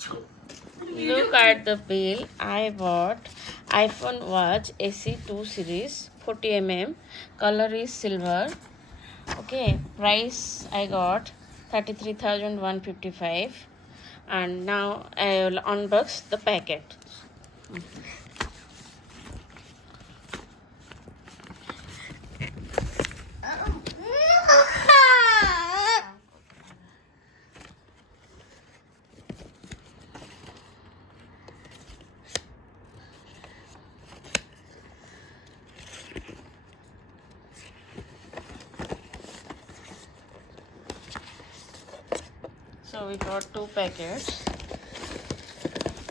Look at the bill. I bought iPhone Watch SE2 series 40 mm. Color is silver. Okay, price I got 33,155. And now I will unbox the packet. So we got 2 packets.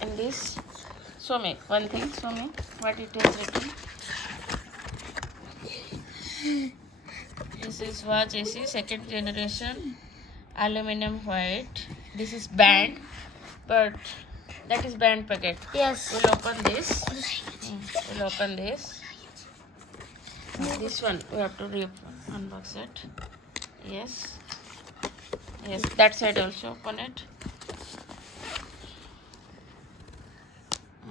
And this, show me one thing. Show me what it is written. This is Watch AC second generation aluminum white. This is band, but that is band packet. Yes. We'll open this. We'll open this. This one we have to unbox it. Yes. Yes. That side also open it.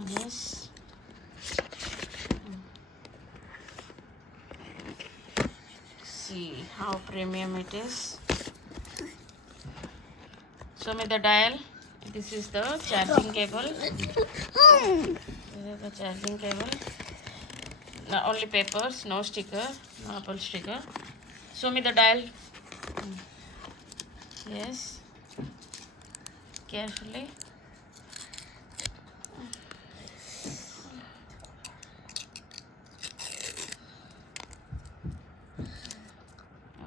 Yes. See how premium it is. Show me the dial. This is the charging cable. This is the charging cable. No, only papers, no sticker, no Apple sticker. Show me the dial. Yes. Carefully.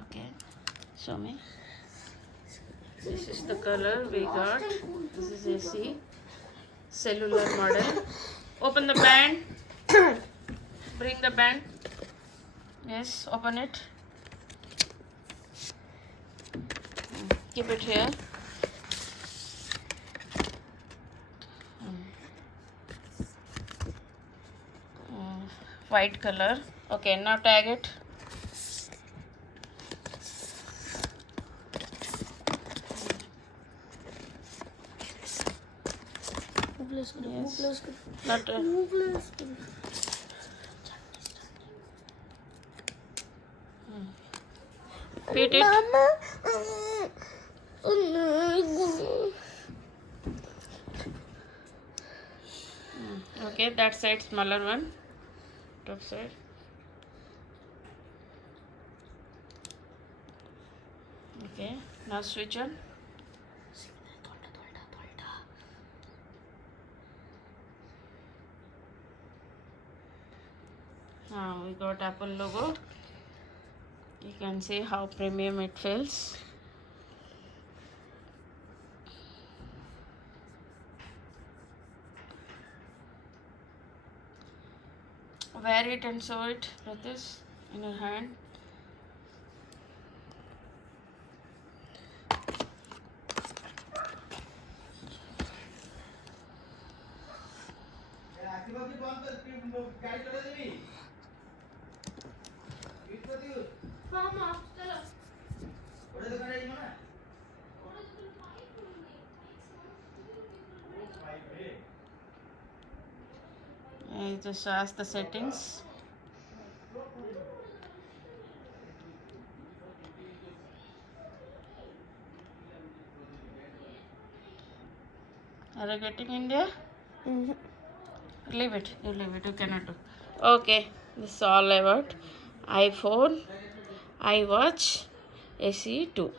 Okay. Show me. This is the color we got. This is AC cellular model. Open the band. Bring the band. Yes, open it. Keep it here. White color. Okay, now tag it. Yes. Not Beat it. Okay, that side smaller one. Top side. Okay, now switch on. Now we got Apple logo. You can see how premium it feels. Wear it and show it like this in your hand. And just ask the settings. Are you getting in there? Leave it. You leave it. You cannot do. Okay. This is all about iPhone, iWatch, SE2.